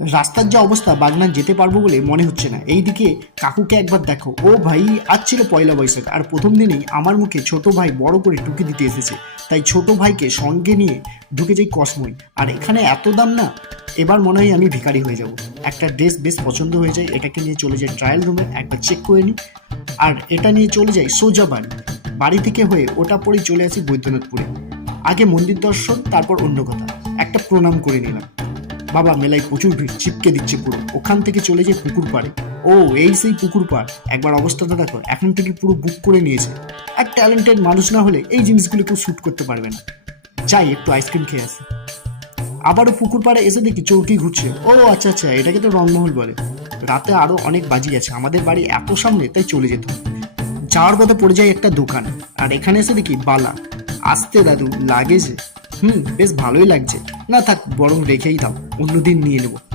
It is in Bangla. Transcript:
রাস্তার যা অবস্থা, বাগনান যেতে পারবো বলে মনে হচ্ছে না। এইদিকে কাকুকে একবার দেখো, ও ভাই আজ ছিল পয়লা বৈশাখ, আর প্রথম দিনেই আমার মুখে ছোট ভাই বড় করে টুকি দিতে এসেছে। তাই ছোট ভাইকে সঙ্গে নিয়ে ঢুকে যাই কসময়। আর এখানে এত দাম না, এবার মনে হয় আমি ভিখারি হয়ে যাব। একটা ড্রেস বেশ পছন্দ হয়ে যায়, এটাকে নিয়ে চলে যাই ট্রায়াল রুমে, একবার চেক করে নিই। আর এটা নিয়ে চলে যাই সোজা বাড়ি। বাড়ি থেকে হয়ে ওটা পরেই চলে আসি বৈদ্যনাথপুরে। আগে মন্দির দর্শন, তারপর অন্য কথা। একটা প্রণাম করে নিলাম। বাবা, মেলায় প্রচুর ভিড়, চিপকে দিচ্ছে পুরো। ওখান থেকে চলে যায় পুকুর পাড়ে। ও, এই সেই পুকুর পাড়। একবার অবস্থাটা দেখো, এখন থেকে পুরো বুক করে নিয়েছে। আর ট্যালেন্টেড মানুষ না হলে এই জিনিসগুলো কেউ শ্যুট করতে পারবে না। যাই একটু আইসক্রিম খেয়ে আসি। আবারও পুকুর পাড়ে এসে দেখি চৌকি ঘুরছে। ও আচ্ছা আচ্ছা, এটাকে তো রংমহল বলে। রাতে আরো অনেক বাজি আছে, আমাদের বাড়ি এত সামনে, তাই চলে যেত। যাওয়ার পথে পড়ে যায় একটা দোকান, আর এখানে এসে দেখি বালা। আসতে দাদু, লাগে যে। বেশ ভালোই লাগছে। না থাক, বরং রেখেই দাও, অন্যদিন নিয়ে নেবো।